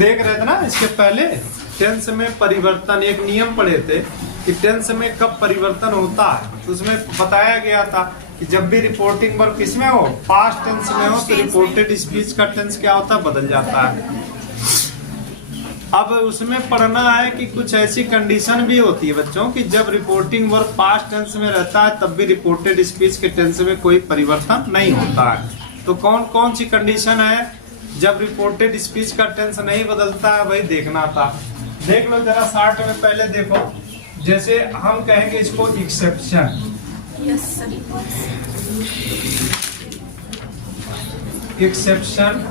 देख रहे थे ना इसके पहले टेंस में परिवर्तन, एक नियम पढ़े थे कि टेंस में कब परिवर्तन होता है। तो उसमें बताया गया था कि जब भी रिपोर्टिंग वर्ब किसमें हो, पास्ट टेंस में हो, तो रिपोर्टेड स्पीच का टेंस क्या होता है, बदल जाता है। अब उसमें पढ़ना है कि कुछ ऐसी कंडीशन भी होती है बच्चों कि जब रिपोर्टिंग वर्ब पास्ट टेंस में रहता है तब भी रिपोर्टेड स्पीच के टेंस में कोई परिवर्तन नहीं होता है। तो कौन कौन सी कंडीशन है जब रिपोर्टेड स्पीच का टेंस नहीं बदलता है, वही देखना था। देख लो जरा शार्ट में, पहले देखो, जैसे हम कहेंगे इसको एक्सेप्शन। एक्सेप्शन,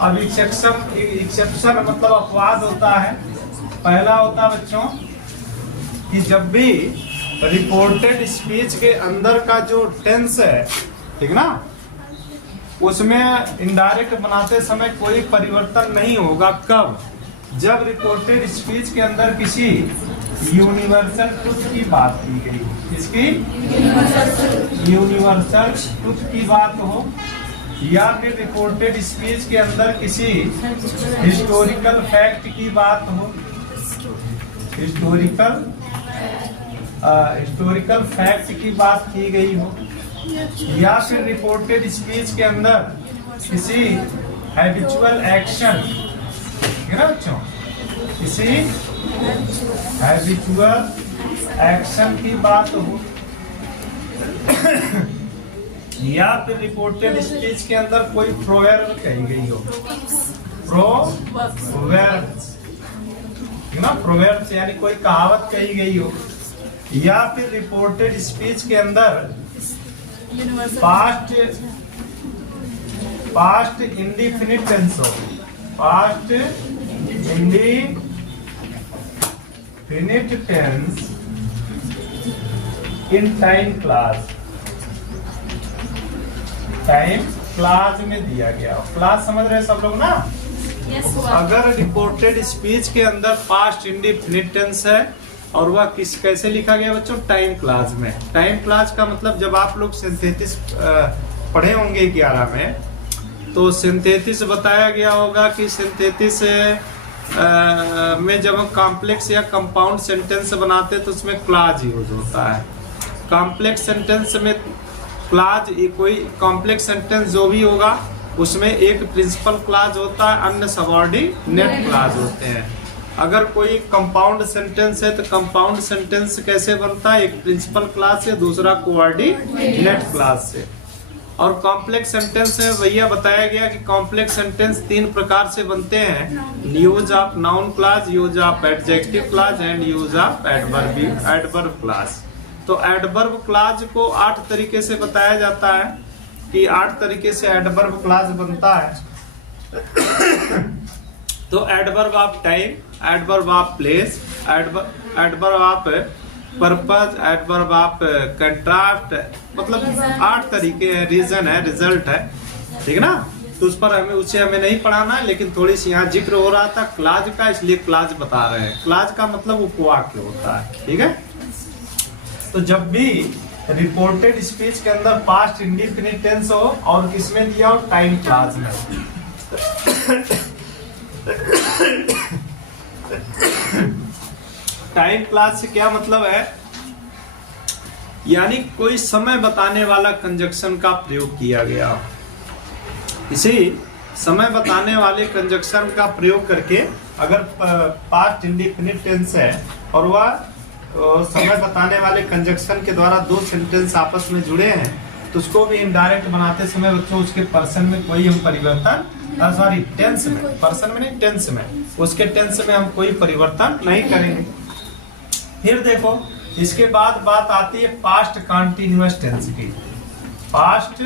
अब एक्सेप्शन मतलब अपवाद होता है। पहला होता है बच्चों कि जब भी रिपोर्टेड स्पीच के अंदर का जो टेंस है, ठीक ना, उसमें इनडायरेक्ट बनाते समय कोई परिवर्तन नहीं होगा। कब? जब रिपोर्टेड स्पीच के अंदर किसी यूनिवर्सल ट्रुथ की बात की गई, इसकी यूनिवर्सल ट्रुथ की बात हो, या फिर रिपोर्टेड स्पीच के अंदर किसी हिस्टोरिकल फैक्ट की बात हो, हिस्टोरिकल फैक्ट की बात की गई हो, या फिर रिपोर्टेड स्पीच के अंदर किसी हैबिचुअल एक्शन, किसी हैबिचुअल एक्शन की बात हो, या फिर रिपोर्टेड स्पीच के अंदर कोई प्रोवर्ब कही गई हो, प्रोवर्ब यानी कोई कहावत कही गई हो, या फिर रिपोर्टेड स्पीच के अंदर पास्ट इंडिफिनिट टेंस हो, past indefinite tense in time clause, time clause में दिया गया। क्लास समझ रहे हैं सब लोग ना? अगर रिपोर्टेड स्पीच के अंदर पास्ट इंडिफिनिट टेंस है और वह कैसे लिखा गया बच्चों, टाइम क्लास में। टाइम क्लास का मतलब जब आप लोग सिंथेसिस पढ़े होंगे 11 में, तो सिंथेसिस बताया गया होगा कि सिंथेसिस में जब हम कॉम्प्लेक्स या कंपाउंड सेंटेंस बनाते हैं तो उसमें क्लाज यूज होता है। कॉम्प्लेक्स सेंटेंस में क्लाज, कोई कॉम्प्लेक्स सेंटेंस जो भी होगा उसमें एक प्रिंसिपल क्लाज होता है, अन्य सबऑर्डिनेट क्लाज होते हैं। अगर कोई कंपाउंड सेंटेंस है तो कंपाउंड सेंटेंस कैसे बनता है, एक प्रिंसिपल क्लास से, दूसरा कोऑर्डिनेट क्लास से। और कॉम्प्लेक्स सेंटेंस में भैया बताया गया कि कॉम्प्लेक्स सेंटेंस 3 प्रकार से बनते हैं, use of noun class, use of adjective class and use of adverb class. तो एडवर्ब क्लास को 8 तरीके से बताया जाता है कि 8 तरीके से एडवर्ब क्लास बनता है। तो adverb of time, adverb of place, adverb of purpose, adverb of contrast, मतलब 8 तरीके हैं। रीजन है, रिजल्ट है, ठीक है ना। तो उस पर हमें नहीं पढ़ाना है, लेकिन थोड़ी सी यहाँ जिक्र हो रहा था क्लाज का, इसलिए क्लाज बता रहे हैं। क्लाज का मतलब उपवाक्य होता है, ठीक है। तो जब भी रिपोर्टेड स्पीच के अंदर पास्ट इंडिफिनिट टेंस हो और किसमें दिया हो, टाइम क्लास में। टाइम क्लास से क्या मतलब है, यानी कोई समय बताने वाला कंजक्शन का प्रयोग किया गया। इसी समय बताने वाले कंजक्शन का प्रयोग करके अगर पास्ट इंडिफिनिट टेंस है और वह समय बताने वाले कंजक्शन के द्वारा 2 सेंटेंस आपस में जुड़े हैं, तो उसको भी इनडायरेक्ट बनाते समय बच्चों उसके पर्सन में कोई हम परिवर्तन, सॉरी टेंस में, पर्सन में नहीं टेंस में, उसके टेंस में हम कोई परिवर्तन नहीं करेंगे। फिर देखो इसके बाद बात आती है पास्ट कॉन्टिन्यूअस टेंस की। पास्ट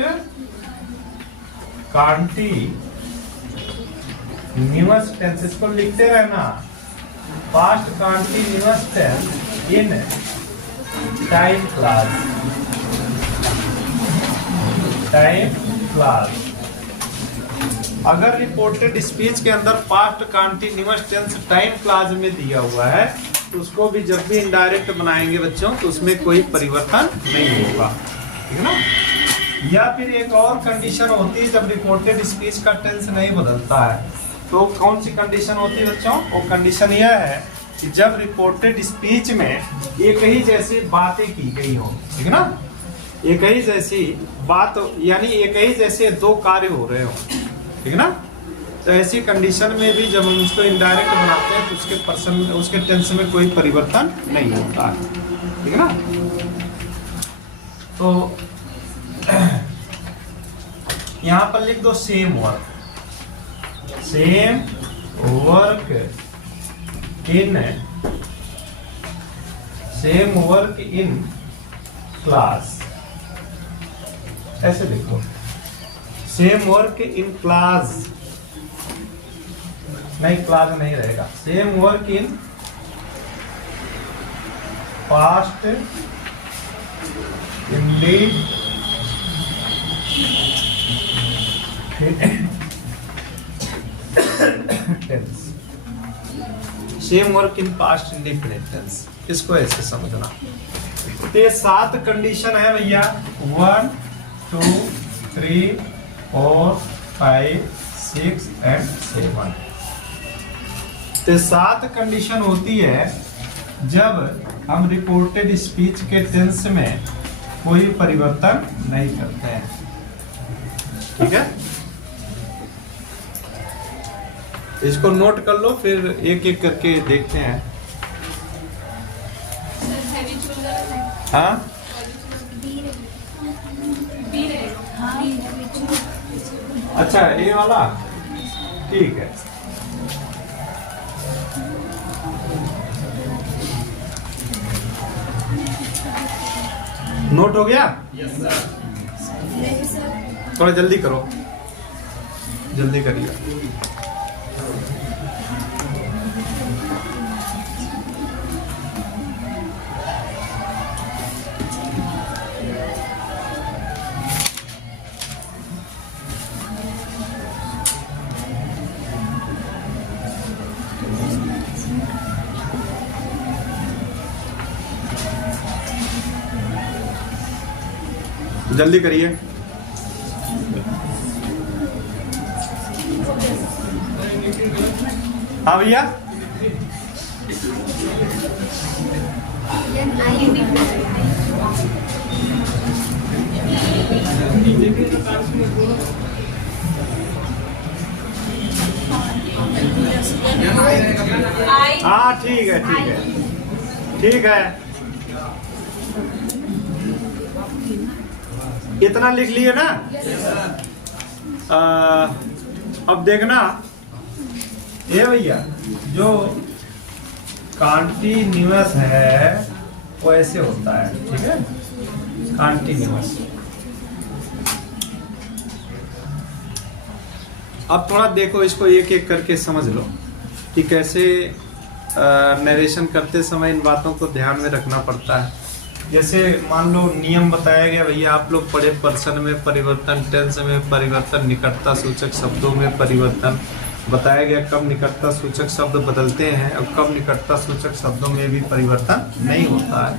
कॉन्टिन्यूअस टेंस, इसको लिखते रहना, past continuous tense in time clause, time clause. अगर रिपोर्टेड स्पीच के अंदर past continuous tense time clause में दिया हुआ है तो उसको भी जब भी इनडायरेक्ट बनाएंगे बच्चों तो उसमें कोई परिवर्तन नहीं होगा, ठीक है ना। या फिर एक और कंडीशन होती है जब रिपोर्टेड स्पीच का टेंस नहीं बदलता है, तो कौन सी कंडीशन होती है बच्चों? वो कंडीशन यह है कि जब रिपोर्टेड स्पीच में एक ही जैसी बातें की गई हो, ठीक है ना, एक ही जैसी बात यानी एक ही जैसे दो कार्य हो रहे हो, ठीक है ना, तो ऐसी कंडीशन में भी जब हम उसको इनडायरेक्ट बनाते हैं तो उसके पर्सन उसके टेंस में कोई परिवर्तन नहीं होता है, ठीक है ना। तो यहां पर लिख दो सेम वर्क इन क्लास, ऐसे लिखो सेम वर्क इन क्लास, नहीं क्लास नहीं रहेगा, same work in past indefinite tense, same work in past indefinite tense, इसको ऐसे समझना। तो ये 7 कंडीशन है भैया, 1 2 3 4 5 6 एंड 7। तो 7 कंडीशन होती है जब हम रिपोर्टेड स्पीच के टेंस में कोई परिवर्तन नहीं करते हैं, ठीक है। इसको नोट कर लो, फिर एक एक करके देखते हैं। हाँ अच्छा, ये वाला ठीक है। नोट हो गया? Yes sir. थोड़ा जल्दी करो, जल्दी करिए। जल्दी करिए। हाँ भैया, हाँ ठीक है ठीक है ठीक है, इतना लिख लिए ना। अब देखना ये भैया, जो कॉन्टिन्यूअस है वो ऐसे होता है, ठीक है, कॉन्टिन्यूअस। अब थोड़ा देखो, इसको एक एक करके समझ लो कि कैसे नरेशन करते समय इन बातों को ध्यान में रखना पड़ता है। जैसे मान लो नियम बताया गया भैया, आप लोग पढ़े पर्सन में परिवर्तन, टेंस में परिवर्तन, निकटता सूचक शब्दों में परिवर्तन बताया गया, कब निकटता सूचक शब्द बदलते हैं और कब निकटता सूचक शब्दों में भी परिवर्तन नहीं होता है,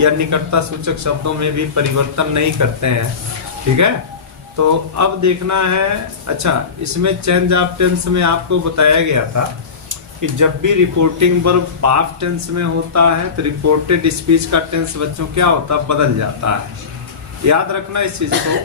या निकटता सूचक शब्दों में भी परिवर्तन नहीं करते हैं, ठीक है। तो अब देखना है, अच्छा इसमें चेंज ऑफ टेंस में आपको बताया गया था कि जब भी रिपोर्टिंग वर्ब पास्ट टेंस में होता है तो रिपोर्टेड स्पीच का टेंस बच्चों क्या होता है, बदल जाता है। याद रखना इस चीज को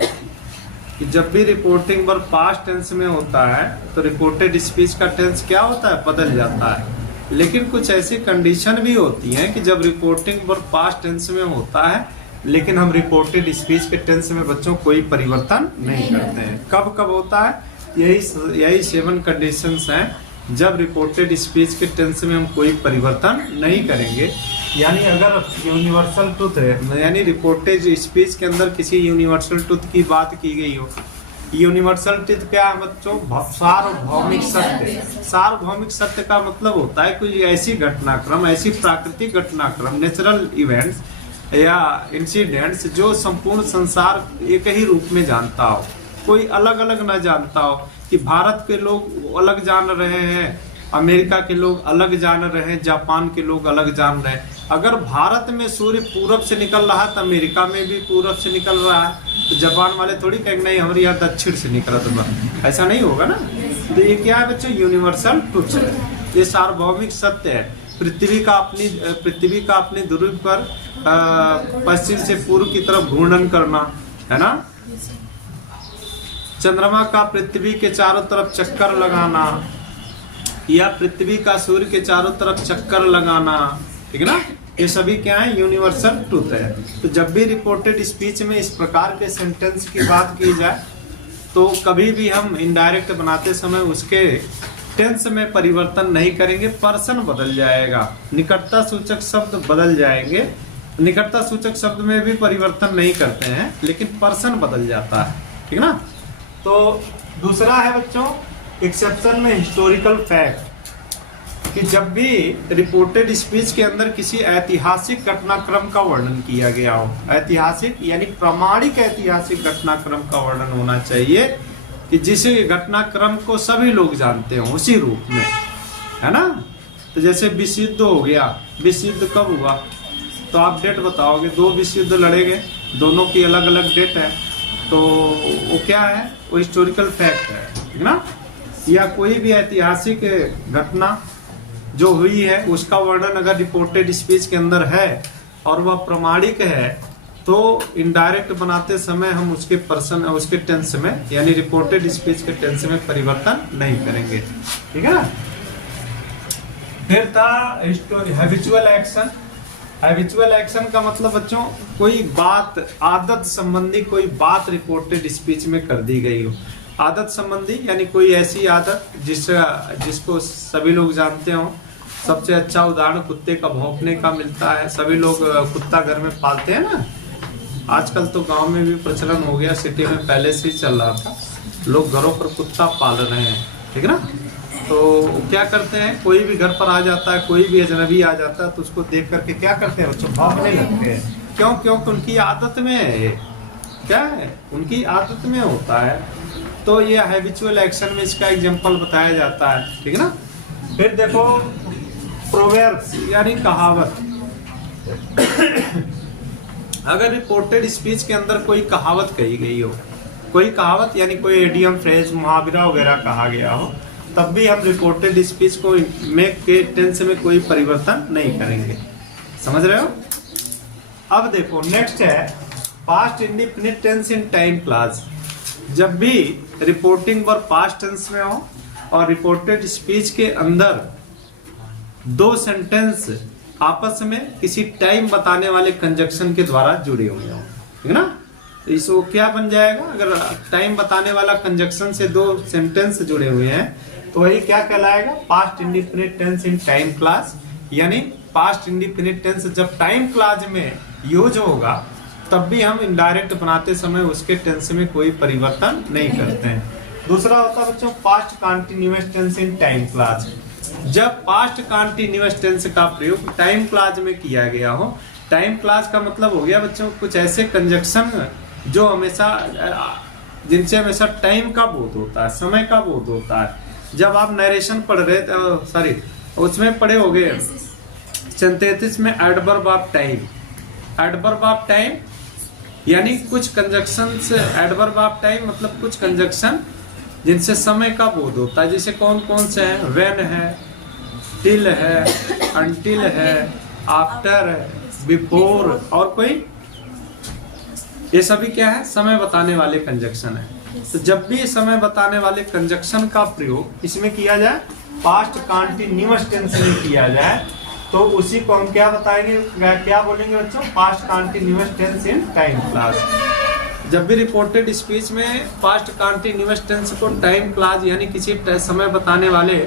कि जब भी रिपोर्टिंग वर्ब पास्ट टेंस में होता है तो रिपोर्टेड स्पीच का टेंस क्या होता है, बदल जाता है। लेकिन कुछ ऐसी कंडीशन भी होती हैं कि जब रिपोर्टिंग वर्ब पास्ट टेंस में होता है लेकिन हम रिपोर्टेड स्पीच के टेंस में बच्चों कोई परिवर्तन नहीं करते हैं। कब कब होता है, यही 7 कंडीशंस हैं जब रिपोर्टेड स्पीच के टेंस में हम कोई परिवर्तन नहीं करेंगे। यानी अगर यूनिवर्सल ट्रुथ है, यानी रिपोर्टेड स्पीच के अंदर किसी यूनिवर्सल ट्रुथ की बात की गई हो, यूनिवर्सल ट्रुथ क्या है बच्चों, सार्वभौमिक सत्य। सार्वभौमिक सत्य का मतलब होता है कोई ऐसी घटनाक्रम, ऐसी प्राकृतिक घटनाक्रम, नेचुरल इवेंट्स या इंसिडेंट्स जो संपूर्ण संसार एक ही रूप में जानता हो, कोई अलग अलग न जानता हो, कि भारत के लोग अलग जान रहे हैं, अमेरिका के लोग अलग जान रहे हैं, जापान के लोग अलग जान रहे हैं। अगर भारत में सूर्य पूरब से निकल रहा है तो अमेरिका में भी पूरब से निकल रहा है, तो जापान वाले थोड़ी कहेंगे नहीं हमारे यहाँ दक्षिण से निकला, तो ऐसा नहीं होगा ना। तो ये क्या है बच्चों, यूनिवर्सल ट्रुथ है, ये सार्वभौमिक सत्य है। पृथ्वी का अपने ध्रुव पर पश्चिम से पूर्व की तरफ घूर्णन करना, है ना। चंद्रमा का पृथ्वी के चारों तरफ चक्कर लगाना, या पृथ्वी का सूर्य के चारों तरफ चक्कर लगाना, ठीक है ना, ये सभी क्या है, यूनिवर्सल ट्रुथ है। तो जब भी रिपोर्टेड स्पीच में इस प्रकार के सेंटेंस की बात की जाए तो कभी भी हम इनडायरेक्ट बनाते समय उसके टेंस में परिवर्तन नहीं करेंगे, पर्सन बदल जाएगा, निकटता सूचक शब्द बदल जाएंगे। निकटता सूचक शब्द में भी परिवर्तन नहीं करते हैं, लेकिन पर्सन बदल जाता है, ठीक है ना। तो दूसरा है बच्चों एक्सेप्शन में हिस्टोरिकल फैक्ट, कि जब भी रिपोर्टेड स्पीच के अंदर किसी ऐतिहासिक घटनाक्रम का वर्णन किया गया हो, ऐतिहासिक यानी प्रमाणिक ऐतिहासिक घटनाक्रम का वर्णन होना चाहिए कि जिस घटनाक्रम को सभी लोग जानते हो उसी रूप में, है ना। तो जैसे विश्व युद्ध हो गया, विश्व युद्ध कब हुआ, तो आप डेट बताओगे, 2 विश्व युद्ध लड़े गए, दोनों की अलग अलग डेट है, तो वो क्या है, वो हिस्टोरिकल फैक्ट है, ठीक ना। या कोई भी ऐतिहासिक घटना जो हुई है उसका वर्णन अगर रिपोर्टेड स्पीच के अंदर है और वह प्रमाणिक है, तो इनडायरेक्ट बनाते समय हम उसके पर्सन उसके टेंस में यानी रिपोर्टेड स्पीच के टेंस में परिवर्तन नहीं करेंगे, ठीक है ना। फिर था हैबिचुअल एक्शन। हैबिचुअल एक्शन का मतलब बच्चों कोई बात, आदत संबंधी कोई बात रिपोर्टेड स्पीच में कर दी गई हो। आदत संबंधी यानी कोई ऐसी आदत जिसको सभी लोग जानते हो। सबसे अच्छा उदाहरण कुत्ते का भौंकने का मिलता है, सभी लोग कुत्ता घर में पालते हैं ना। आजकल तो गांव में भी प्रचलन हो गया, सिटी में पहले से ही चल रहा था, लोग घरों पर कुत्ता पाल रहे हैं, ठीक है ना। तो क्या करते हैं, कोई भी घर पर आ जाता है, कोई भी अजनबी आ जाता है तो उसको देख करके क्या करते हैं बच्चों, भौंकने लगते हैं। क्यों? क्योंकि उनकी आदत में है, क्या है, उनकी आदत में होता है। तो ये हैबिचुअल एक्शन में इसका एग्जांपल बताया जाता है, ठीक है ना। फिर देखो प्रोवर्ब्स यानी कहावत। अगर रिपोर्टेड स्पीच के अंदर कोई कहावत कही गई हो, कोई कहावत यानी कोई एडियम, फ्रेज, मुहावरा वगैरह कहा गया हो, तब भी हम रिपोर्टेड स्पीच को मेक के टेंस में कोई परिवर्तन नहीं करेंगे, समझ रहे हो। अब देखो नेक्स्ट है past indefinite tense in time clause. जब भी रिपोर्टिंग वर्ब पास्ट टेंस में हो और रिपोर्टेड स्पीच के अंदर 2 सेंटेंस आपस में किसी टाइम बताने वाले कंजक्शन के द्वारा जुड़े हुए हो, ठीक है ना। तो इसको क्या बन जाएगा, अगर टाइम बताने वाला कंजक्शन से 2 सेंटेंस जुड़े हुए हैं तो वही क्या कहलाएगा, past indefinite tense in time clause. यानी पास्ट इंडेफिनिट टेंस जब टाइम क्लास में यूज होगा तब भी हम इनडायरेक्ट बनाते समय उसके टेंस में कोई परिवर्तन नहीं करते हैं। दूसरा होता है बच्चों past continuous tense in time clause. जब पास्ट कंटीन्यूअस टेंस का प्रयोग टाइम क्लास में किया गया हो, टाइम क्लास का मतलब हो गया बच्चों कुछ ऐसे कंजक्शन जो हमेशा जिनसे हमेशा टाइम का बोध होता है, समय का बोध होता है। जब आप नरेशन पढ़ रहे उसमें पढ़े होगे सिंथेसिस में adverb of time. Adverb of time यानी कुछ कंजक्शन से, एडवर्ब ऑफ टाइम मतलब कुछ कंजक्शन जिनसे समय का बोध होता है। जैसे कौन कौन से हैं, व्हेन है, टिल है, अनटिल है, आफ्टर है, बिफोर, और कोई, ये सभी क्या है, समय बताने वाले कंजक्शन है। तो जब भी समय बताने वाले कंजक्शन का प्रयोग इसमें किया जाए, पास्ट कंटीन्यूअस टेंस में किया जाए, तो उसी को हम क्या बताएंगे, क्या बोलेंगे बच्चों, past continuous tense in time clause. जब भी रिपोर्टेड स्पीच में पास्ट कंटीन्यूअस टेंस को टाइम क्लास यानी किसी समय बताने वाले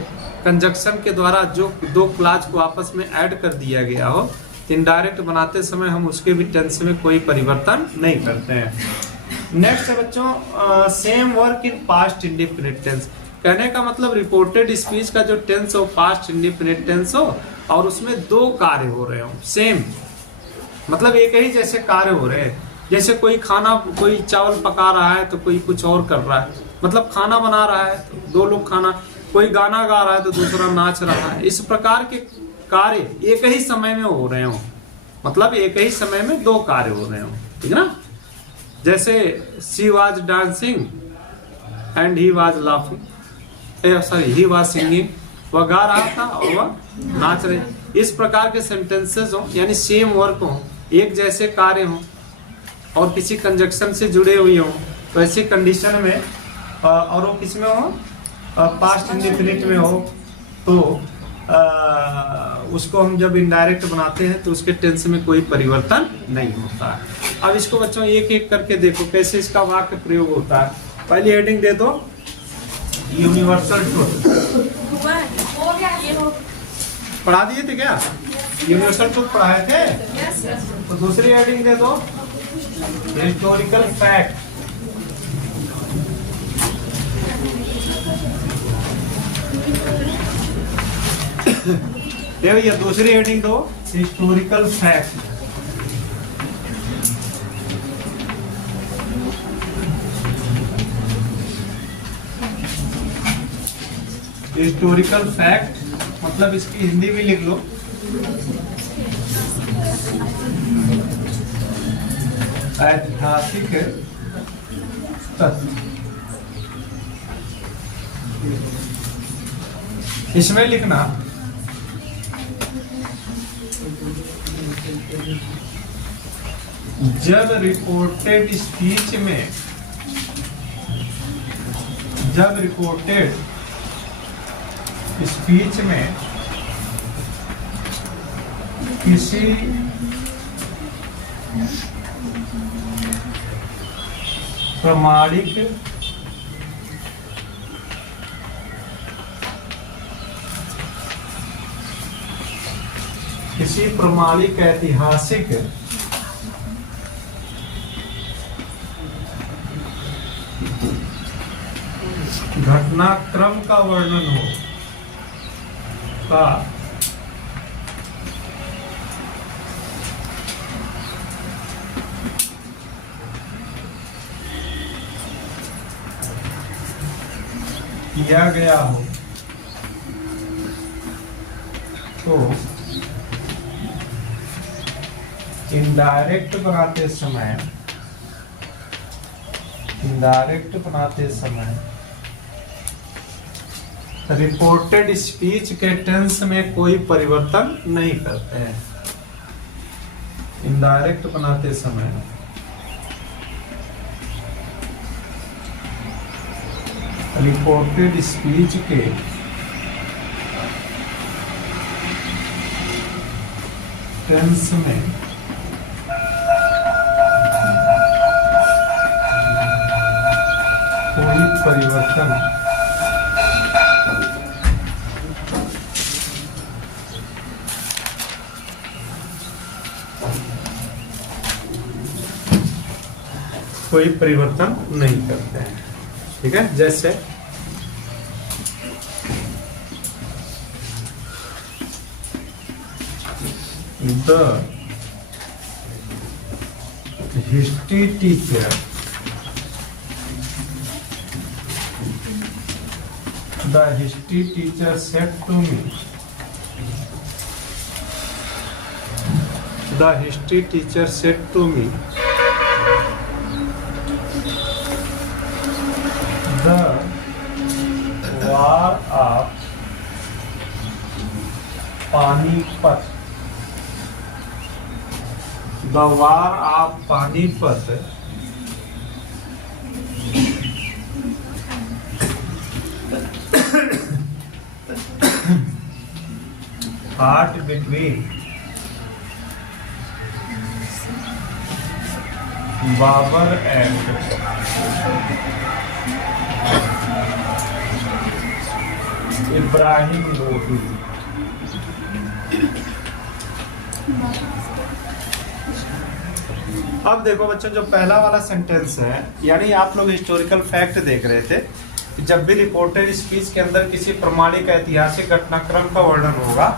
कंजक्शन के द्वारा जो 2 क्लास को आपस में ऐड कर दिया गया हो, इनडायरेक्ट बनाते समय हम उसके भी टेंस में कोई परिवर्तन नहीं करते हैं। नेक्स्ट है बच्चों same work in past indefinite tense. कहने का मतलब रिपोर्टेड स्पीच का जो टेंस हो पास्ट इंडेफिनिट टेंस हो और उसमें 2 कार्य हो रहे हो, सेम मतलब एक ही जैसे कार्य हो रहे हैं। जैसे कोई चावल पका रहा है तो कोई कुछ और कर रहा है, मतलब खाना बना रहा है तो 2 लोग खाना, कोई गाना गा रहा है तो दूसरा नाच रहा है। इस प्रकार के कार्य एक ही समय में हो रहे हो, मतलब एक ही समय में 2 कार्य हो रहे हो, ठीक है ना। जैसे she was dancing and he was laughing, sorry he was singing, वह गा रहा था और वह नाच रहे। इस प्रकार के सेंटेंसेस हो यानी सेम वर्क हो, एक जैसे कार्य हो और किसी कंजक्शन से जुड़े हुए हो, तो ऐसी कंडीशन में और वो किस में हो, पास्ट इंडेफिनिट में हो, तो उसको हम जब इनडायरेक्ट बनाते हैं तो उसके टेंस में कोई परिवर्तन नहीं होता है। अब इसको बच्चों एक एक करके देखो कैसे इसका वाक्य प्रयोग होता है। पहली हेडिंग दे दो, यूनिवर्सल ट्रुथ। पढ़ा दिए थे क्या? यूनिवर्सल ट्रुथ पढ़ाए थे? तो दूसरी हेडिंग दे दो, हिस्टोरिकल फैक्ट। ये भैया दूसरी हेडिंग दो, हिस्टोरिकल फैक्ट। हिस्टोरिकल फैक्ट मतलब इसकी हिंदी में लिख लो, ऐतिहासिक तथ्य। इसमें लिखना जब रिपोर्टेड स्पीच में, जब रिपोर्टेड स्पीच में किसी प्रमाणिक ऐतिहासिक घटनाक्रम का वर्णन हो का किया गया हो तो इनडायरेक्ट बनाते समय रिपोर्टेड स्पीच के टेंस में कोई परिवर्तन नहीं करते हैं। इनडायरेक्ट बनाते समय रिपोर्टेड स्पीच के टेंस में कोई परिवर्तन नहीं करते हैं। ठीक है, जैसे the history teacher said to me, the history teacher said to me, the war of Panipat, fought between Babur and Ibrahim Lodhi. अब देखो बच्चों, जो पहला वाला सेंटेंस है, यानी आप लोग हिस्टोरिकल फैक्ट देख रहे थे कि जब भी रिपोर्टेड स्पीच के अंदर किसी प्रमाणिक ऐतिहासिक घटनाक्रम का वर्णन होगा,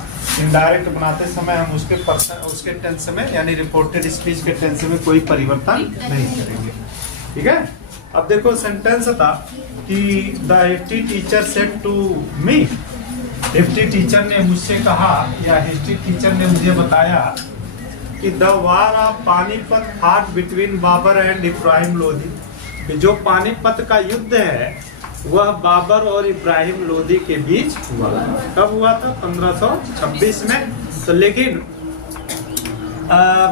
इनडायरेक्ट बनाते समय हम उसके टेंस में यानी रिपोर्टेड स्पीच के टेंस में कोई परिवर्तन नहीं करेंगे। ठीक है, अब देखो सेंटेंस था कि the history teacher said to me, history teacher ने मुझसे कहा या हिस्ट्री टीचर ने मुझे बताया कि द वार ऑफ पानीपत फाट बिटवीन बाबर एंड इब्राहिम लोधी, जो पानीपत का युद्ध है वह बाबर और इब्राहिम लोदी के बीच हुआ। कब हुआ था? 1526 में। तो लेकिन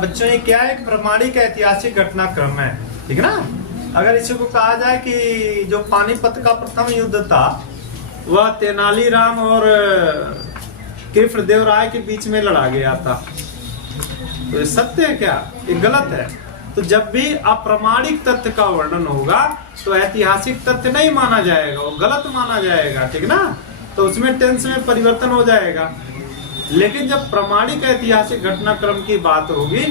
बच्चों ये क्या है? प्रामाणिक ऐतिहासिक घटनाक्रम है, ठीक है ना। अगर इसी को कहा जाए कि जो पानीपत का प्रथम युद्ध था वह तेनालीराम और कृष्णदेवराय के बीच में लड़ा गया था, तो ये सत्य है क्या? ये गलत है। तो जब भी अप्रामाणिक तथ्य का वर्णन होगा तो ऐतिहासिक तथ्य नहीं माना जाएगा, वो गलत माना जाएगा, ठीक ना। तो उसमें टेंस में परिवर्तन हो जाएगा। लेकिन जब प्रामाणिक ऐतिहासिक घटनाक्रम की बात होगी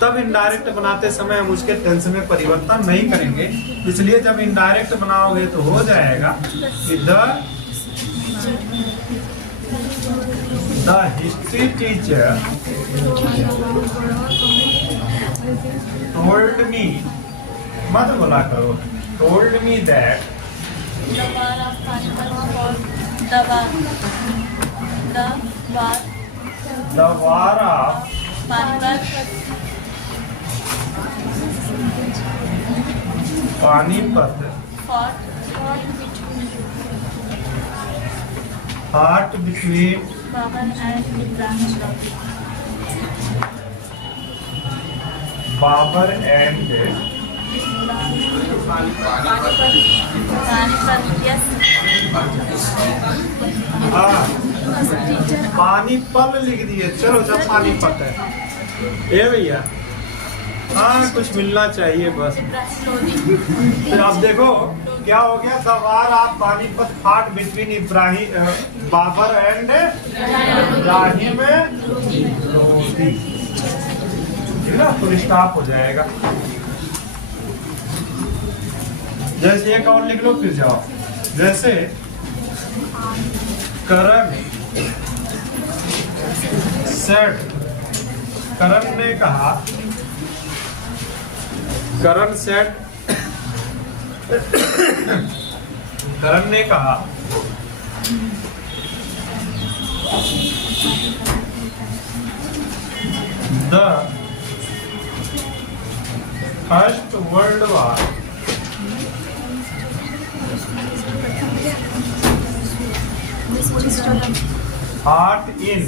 तब इनडायरेक्ट बनाते समय हम उसके टेंस में परिवर्तन नहीं करेंगे। इसलिए जब इनडायरेक्ट बनाओगे तो हो जाएगा कि the history teacher told me, मत बोला करो, told me that the war of Panipat fought between Babur and Panipat लिख दिए। चलो जब पानीपत है ए भैया, हाँ कुछ मिलना चाहिए बस। तो अब देखो क्या हो गया? द वार ऑफ पानीपत फाट बिटवीन इब्राहिम बाबर एंड इब्राहिम लोदी, ना तो स्टॉप हो जाएगा। जैसे एक और लिख लो फिर जाओ। जैसे करण सेट, करण ने कहा, करण सेट, करण ने कहा the first world war fought in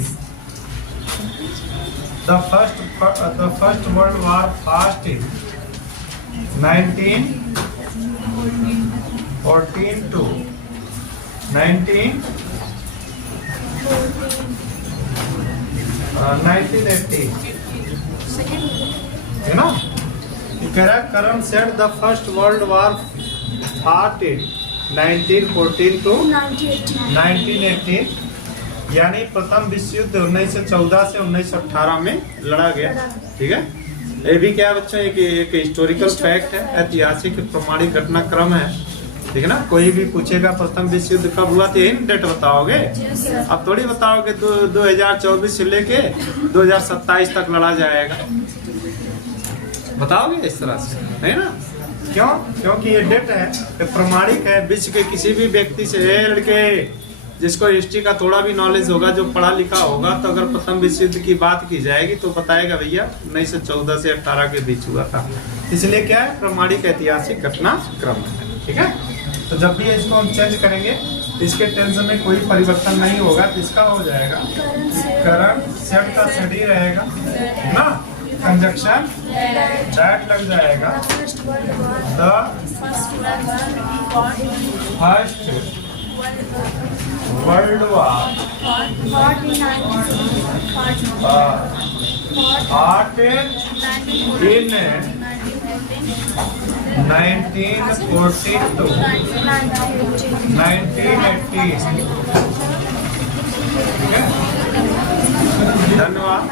the first world war fought in 1914 to 1980, है ना। Karan said the first world war fought in 1914 to 1918, यानी प्रथम विश्व युद्ध 1914 से 1918 में लड़ा गया, ठीक है। ये भी क्या बच्चों एक हिस्टोरिकल फैक्ट है, ऐतिहासिक प्रमाणिक घटनाक्रम है, ठीक है ना। कोई भी पूछेगा प्रथम विश्व युद्ध कब हुआ तो यही डेट बताओगे, अब थोड़ी बताओगे 2024 से लेके 2027 तक लड़ा जाएगा, बताओगे इस तरह से, है ना। क्यों? क्योंकि ये डेट है, ये प्रमाणिक है। विश्व के किसी भी व्यक्ति से, लड़के जिसको हिस्ट्री का थोड़ा भी नॉलेज होगा, जो पढ़ा लिखा होगा, तो अगर प्रथम विश्व युद्ध की बात की जाएगी तो बताएगा भैया 1914 से 18 के बीच हुआ था। इसलिए क्या है? प्रमाणिक ऐतिहासिक घटनाक्रम है, ठीक है। तो जब भी इसको हम चेंज करेंगे इसके टेंस में कोई परिवर्तन नहीं होगा, तो इसका हो जाएगा करण सेट का सेट ही रहेगा ना, कंजक्शन दैट लग जाएगा। The first world war fought in 1914 to 1980, ठीक है। धन्यवाद।